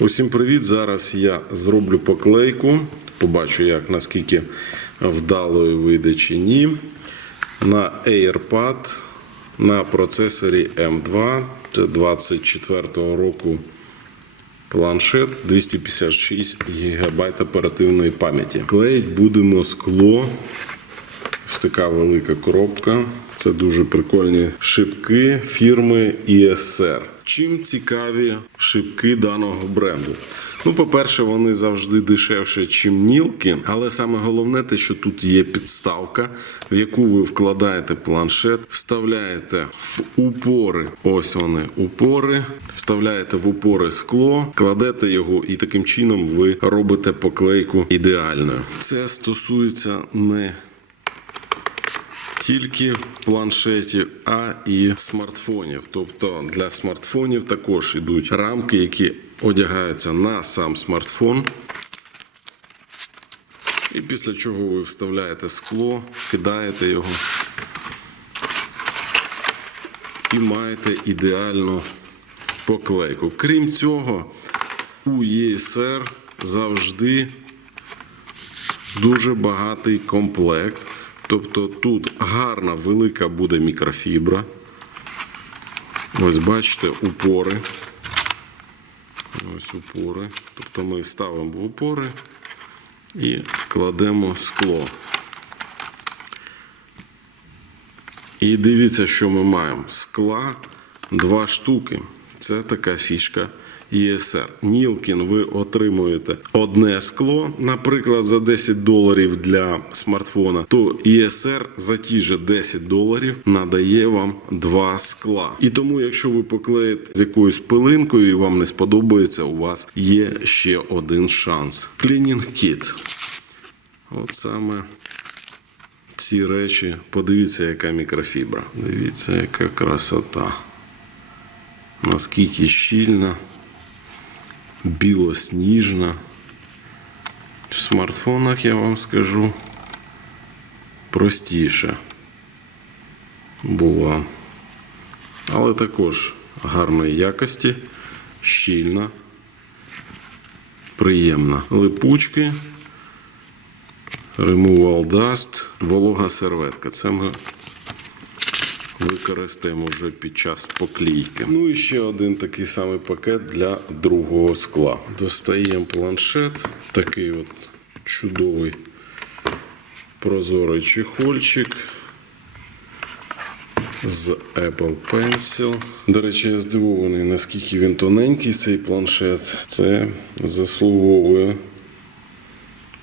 Усім привіт! Зараз я зроблю поклейку. Побачу, як наскільки вдалою вийде чи ні. На AirPad на процесорі M2. Це 24-го року планшет 256 ГБ оперативної пам'яті. Клеїть будемо скло. Ось така велика коробка. Це дуже прикольні шибки фірми ESR. Чим цікаві шибки даного бренду? Ну, по-перше, вони завжди дешевше, ніж нілки, але саме головне те, що тут є підставка, в яку ви вкладаєте планшет, вставляєте в упори. Ось вони упори, вставляєте в упори скло, кладете його, і таким чином ви робите поклейку ідеальною. Це стосується не тільки планшетів, а і смартфонів. Тобто для смартфонів також йдуть рамки, які одягаються на сам смартфон. І після чого ви вставляєте скло, кидаєте його і маєте ідеальну поклейку. Крім цього, у ESR завжди дуже багатий комплект. Тобто тут гарна велика буде мікрофібра. Ось бачите, упори. Ось упори. Тобто ми ставимо в упори і кладемо скло. І дивіться, що ми маємо. Скла два штуки. Це така фішка ESR. Нілкін ви отримуєте одне скло, наприклад, за 10 доларів для смартфона, то ESR за ті же 10 доларів надає вам два скла. І тому, якщо ви поклеїте з якоюсь пилинкою і вам не сподобається, у вас є ще один шанс. Cleaning Kit. От саме ці речі. Подивіться, яка мікрофібра. Дивіться, яка красота. Наскільки щільна, білосніжна. В смартфонах я вам скажу простіше була. Але також гарної якості, щільна, приємна. Липучки. Removal Dust, волога серветка. Це ми використаємо вже під час поклійки. Ну і ще один такий самий пакет для другого скла. Достаємо планшет, такий от чудовий прозорий чехольчик. З Apple Pencil. До речі, я здивований, наскільки він тоненький цей планшет. Це заслуговує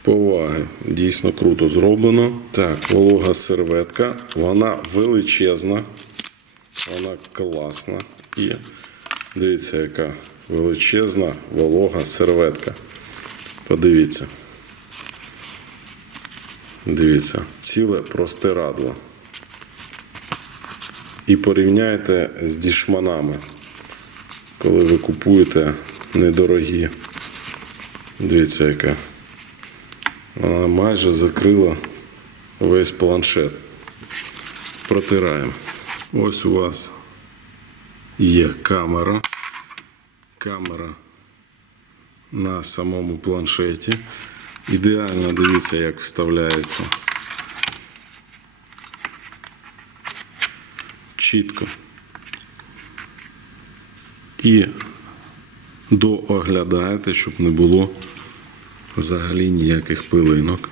поваги. Дійсно круто зроблено. Так, волога серветка. Вона величезна, вона класна. І дивіться, яка величезна волога серветка. Подивіться. Дивіться, ціле простирадло. І порівняйте з дішманами, коли ви купуєте недорогі. Дивіться, яка. Вона майже закрила весь планшет. Протираємо. Ось у вас є камера. Камера на самому планшеті. Ідеально дивіться, як вставляється. Чітко. І дооглядаєте, щоб не було взагалі ніяких пилинок.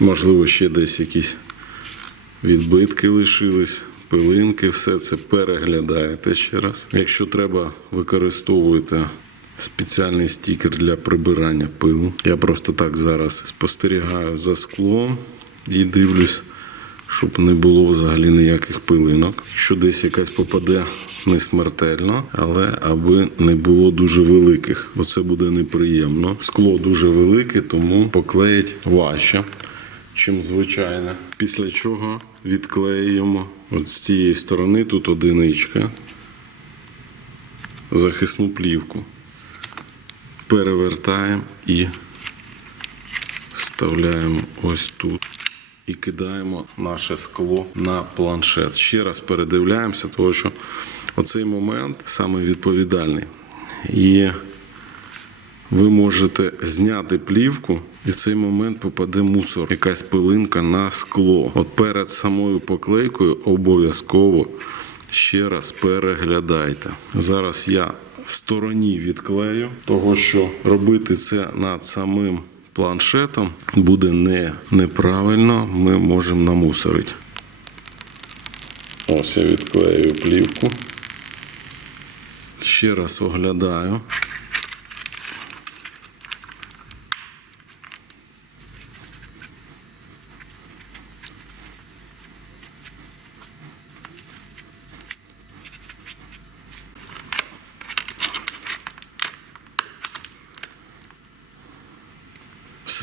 Можливо, ще десь якісь відбитки лишились, пилинки, все це переглядаєте ще раз. Якщо треба, використовуєте спеціальний стікер для прибирання пилу. Я просто так зараз спостерігаю за склом і дивлюсь, щоб не було взагалі ніяких пилинок. Якщо десь якась попаде не смертельно, але аби не було дуже великих, бо це буде неприємно. Скло дуже велике, тому поклеїть важче, чим звичайне. Після чого відклеюємо от з цієї сторони, тут одиничка, захисну плівку. Перевертаємо і вставляємо ось тут. І кидаємо наше скло на планшет. Ще раз передивляємося, тому що Оцей момент саме відповідальний. І ви можете зняти плівку, і в цей момент попаде мусор, якась пилинка на скло. От перед самою поклейкою обов'язково ще раз переглядайте. Зараз я в стороні відклею, того що робити це над самим планшетом буде не, неправильно, ми можемо намусорити. Ось я відклею плівку. Ще раз оглядаю.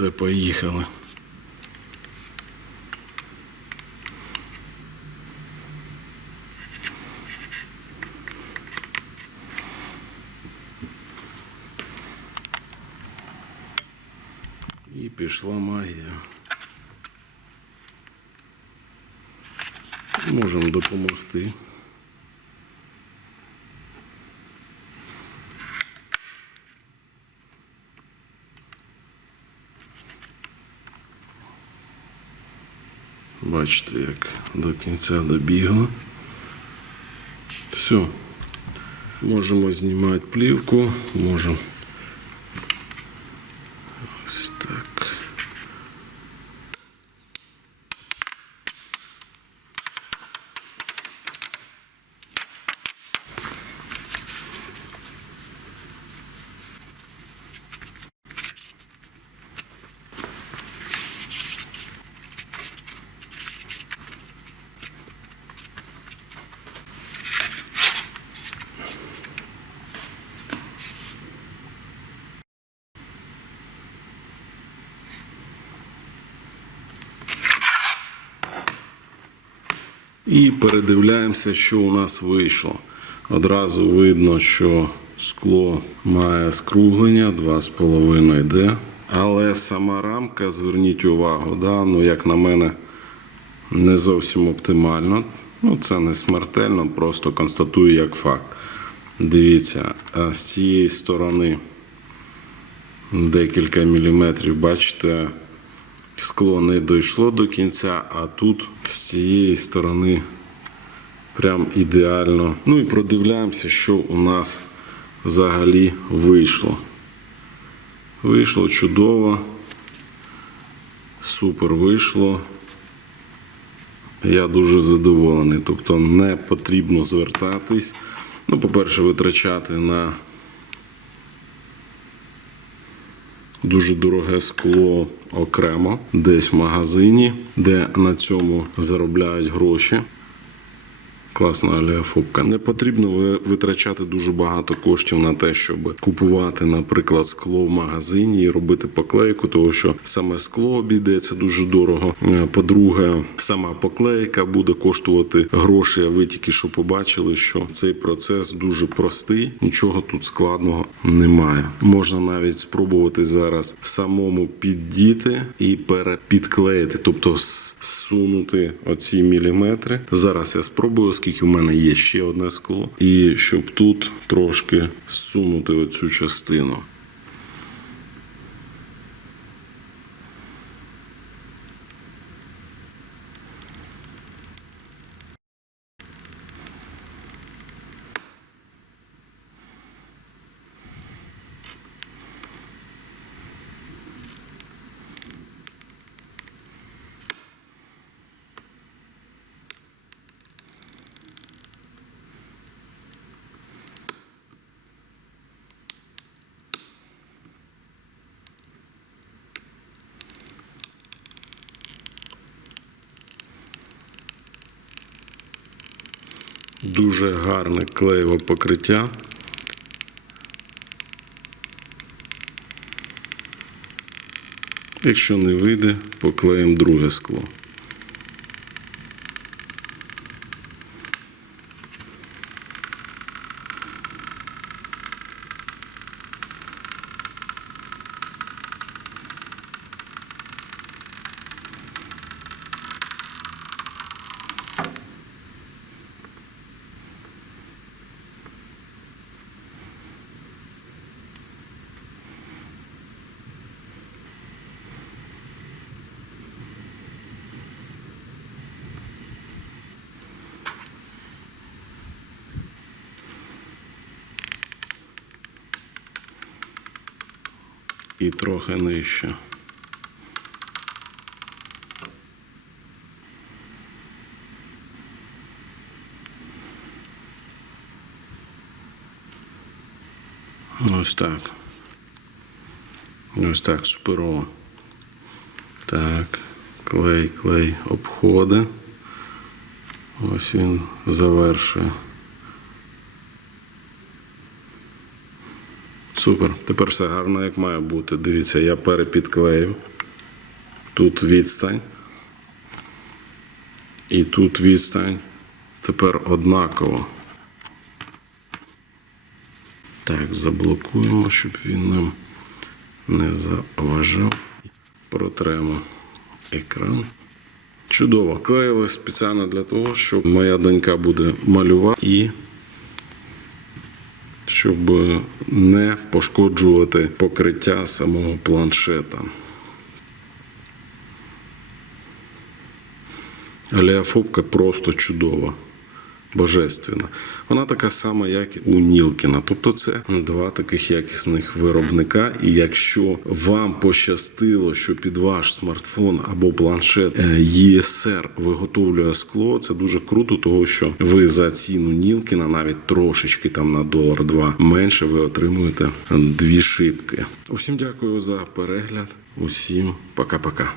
Все, поїхали. І пішла магія. Можемо допомогти. Бачите, як до кінця добігло. Все. Можемо знімати плівку, можемо. Ось так. І передивляємося, що у нас вийшло. Одразу видно, що скло має скруглення 2,5D. Але сама рамка, зверніть увагу, да, ну, як на мене, не зовсім оптимально. Ну, це не смертельно, просто констатую як факт. Дивіться, а з цієї сторони декілька міліметрів, бачите, скло не дійшло до кінця, а тут з цієї сторони прям ідеально. Ну і продивляємося, що у нас взагалі вийшло. Вийшло чудово. Супер вийшло. Я дуже задоволений. Тобто не потрібно звертатись. Ну, по-перше, витрачати на дуже дороге скло окремо, десь в магазині, де на цьому заробляють гроші. Класна алеофобка. Не потрібно витрачати дуже багато коштів на те, щоб купувати, наприклад, скло в магазині і робити поклейку, тому що саме скло обійдеться дуже дорого. Е, По-друге, сама поклейка буде коштувати гроші. А ви тільки що побачили, що цей процес дуже простий, нічого тут складного немає. Можна навіть спробувати зараз самому піддіти і перепідклеїти, тобто зсунути оці міліметри. Зараз я спробую, оскільки в мене є ще одне скло, і щоб тут трошки зсунути оцю частину. Дуже гарне клеєве покриття. Якщо не вийде, поклеїмо друге скло. І трохи нижче. Ось так. Ось так, суперово. Так, клей, клей обходи. Ось він завершує. Супер. Тепер все гарно, як має бути. Дивіться, я перепідклею. Тут відстань. І тут відстань. Тепер однаково. Так, заблокуємо, щоб він нам не заважав. Протремо екран. Чудово. Клеїли спеціально для того, щоб моя донька буде малювати і щоб не пошкоджувати покриття самого планшета. Алеофобка просто чудова. Божественна. Вона така сама, як у Нілкіна. Тобто це два таких якісних виробника. І якщо вам пощастило, що під ваш смартфон або планшет е, ЄСР виготовлює скло, це дуже круто, того що ви за ціну Нілкіна, навіть трошечки там на долар два менше, ви отримуєте дві шибки. Усім дякую за перегляд. Усім пока-пока.